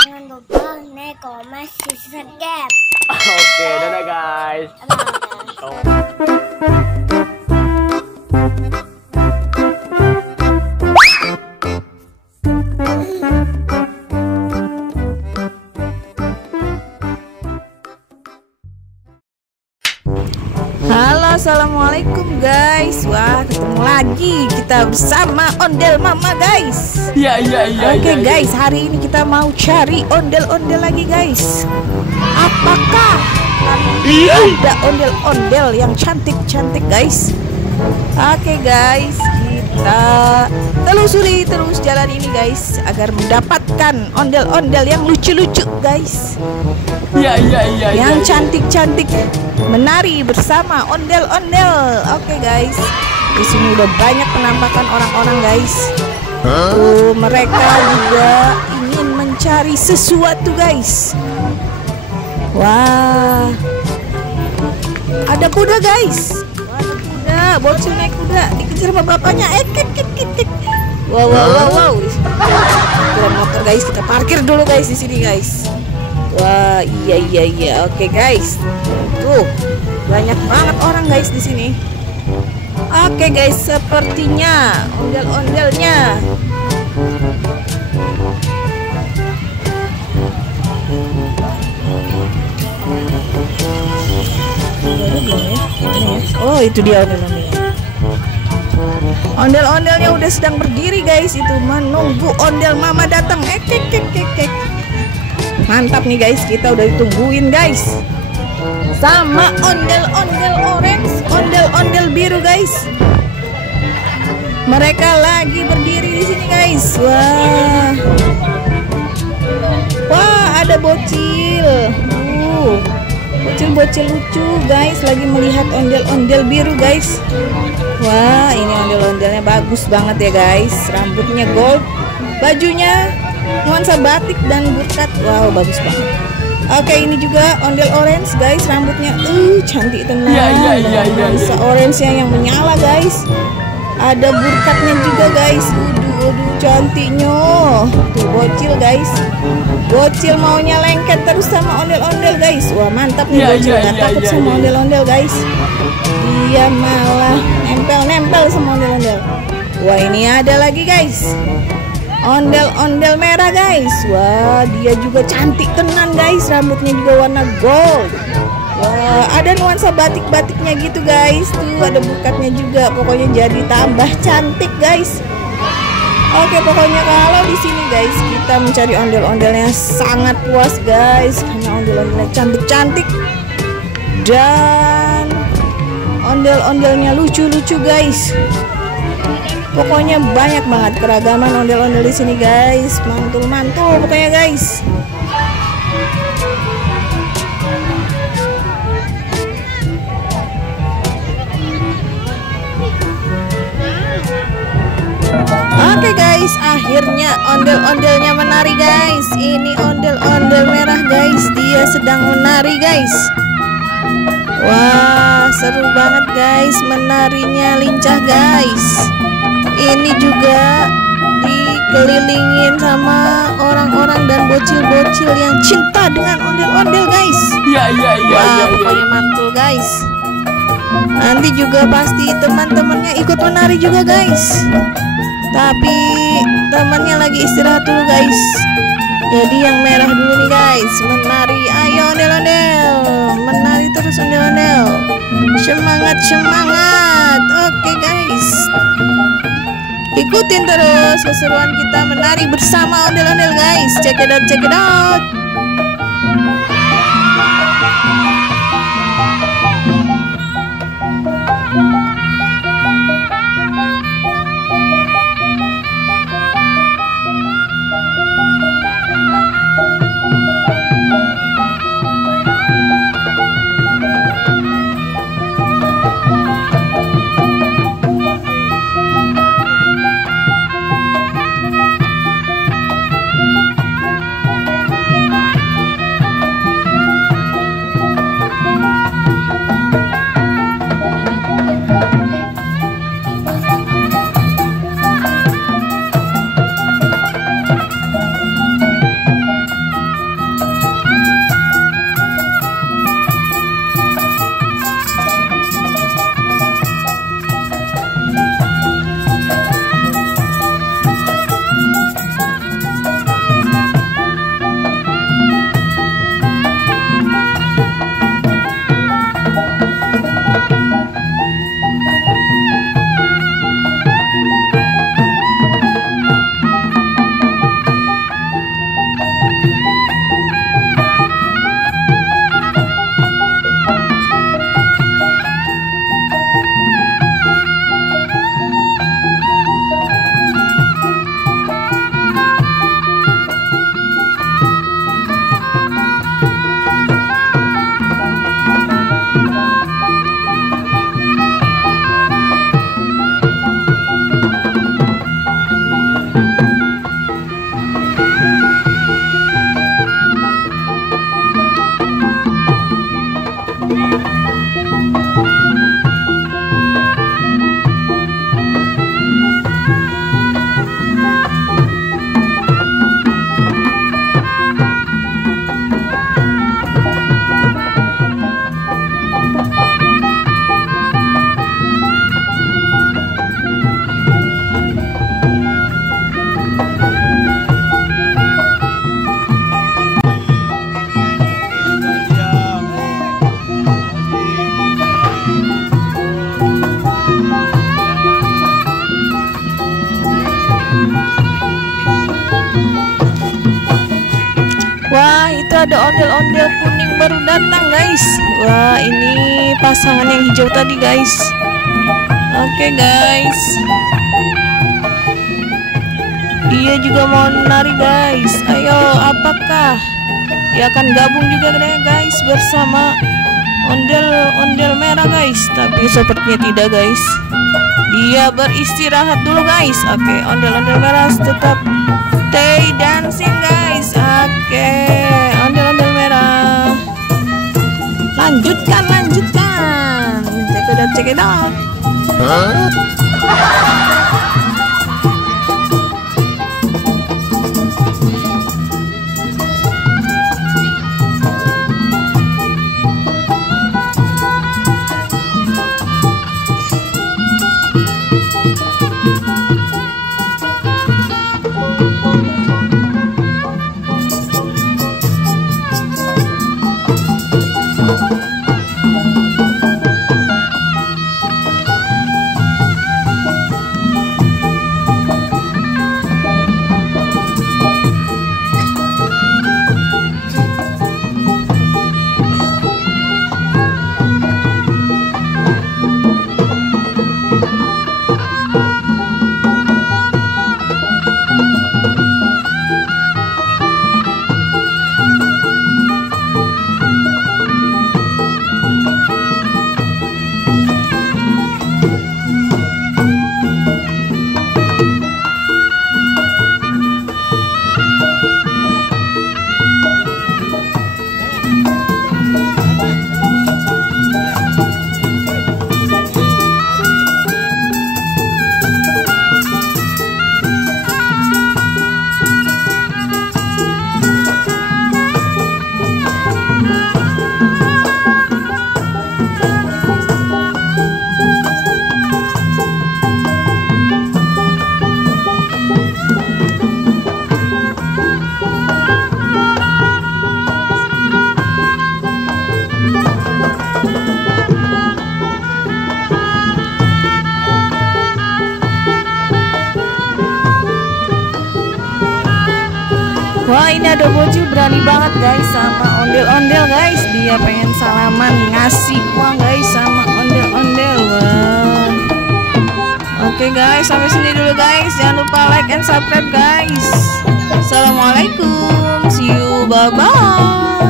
Jangan lupa like, comment, subscribe. Oke, dadah guys. Bye. Halo, assalamualaikum guys. Wah, ketemu lagi kita bersama Ondel Mama guys. Iya. Oke guys, hari ini kita mau cari ondel-ondel lagi guys. Apakah ada ondel-ondel yang cantik-cantik guys? Oke guys, kita telusuri terus jalan ini guys agar mendapatkan ondel-ondel yang lucu-lucu guys. Iya. Yang cantik-cantik menari bersama ondel-ondel. Oke guys, di sini udah banyak penampakan orang-orang guys. Mereka juga ingin mencari sesuatu guys. Wah, ada kuda guys. Wah, ada kuda, bocil naik kuda, dikejar sama bapaknya. Kik. Wow. Ada motor guys, kita parkir dulu guys di sini guys. Wah, iya. Oke guys. Tuh, banyak banget orang guys di sini. Oke guys, sepertinya ondel-ondelnya oh, itu dia ondel-ondelnya. Ondel-ondelnya udah sedang berdiri guys, itu menunggu ondel mama datang. Kik. Mantap nih guys, kita udah ditungguin guys. Sama ondel-ondel orange, ondel-ondel biru guys. Mereka lagi berdiri di sini guys. Wah, ada bocil. Bocil-bocil lucu guys, lagi melihat ondel-ondel biru guys. Wah, ini ondel-ondelnya bagus banget ya guys. Rambutnya gold, bajunya nuansa batik dan burkat. Wow, bagus banget. Oke, ini juga ondel orange guys, rambutnya cantik tenang. Iya. Nuansa orange yang menyala guys. Ada burkatnya juga guys. Aduh, cantiknya. Tuh bocil guys. Bocil maunya lengket terus sama ondel-ondel guys. Wah, mantap nih bocil, nggak takut sama ondel-ondel guys. Dia malah nempel sama ondel-ondel. Wah, ini ada lagi guys, ondel-ondel merah guys. Wah, dia juga cantik tenan guys, rambutnya juga warna gold. Wah, ada nuansa batik-batiknya gitu guys. Tuh ada bukatnya juga, pokoknya jadi tambah cantik guys. Oke, pokoknya kalau di sini guys kita mencari ondel-ondelnya sangat puas guys, karena ondel-ondelnya cantik-cantik dan ondel-ondelnya lucu-lucu guys. Pokoknya banyak banget keragaman ondel-ondel di sini guys, mantul pokoknya guys. Oke guys, akhirnya ondel-ondelnya menari guys. Ini ondel-ondel merah guys, dia sedang menari guys. Wah, seru banget guys, menarinya lincah guys. Ini juga dikelilingin sama orang-orang dan bocil-bocil yang cinta dengan ondel-ondel guys. Iya. Wah, pokoknya mantul guys. Nanti juga pasti teman-temannya ikut menari juga guys. Tapi temannya lagi istirahat dulu guys. Jadi yang merah dulu nih guys, menari. Ayo ondel-ondel, menari terus ondel-ondel. Semangat. Oke guys, ikutin terus keseruan kita menari bersama ondel-ondel guys. Check it out. ada ondel-ondel kuning baru datang guys. Wah, ini pasangan yang hijau tadi guys. Oke guys, dia juga mau nari guys. Ayo, apakah dia akan gabung juga guys bersama ondel-ondel merah guys? Tapi sepertinya tidak guys, dia beristirahat dulu guys. Oke, ondel-ondel merah tetap stay dancing guys. Oke, ondel-ondel merah lanjutkan. Check it out. Wah, ini ada bocil berani banget guys sama ondel-ondel guys. Dia pengen salaman, ngasih uang guys sama ondel-ondel. Wah. Oke guys, sampai sini dulu guys. Jangan lupa like and subscribe guys. Assalamualaikum, see you, bye bye.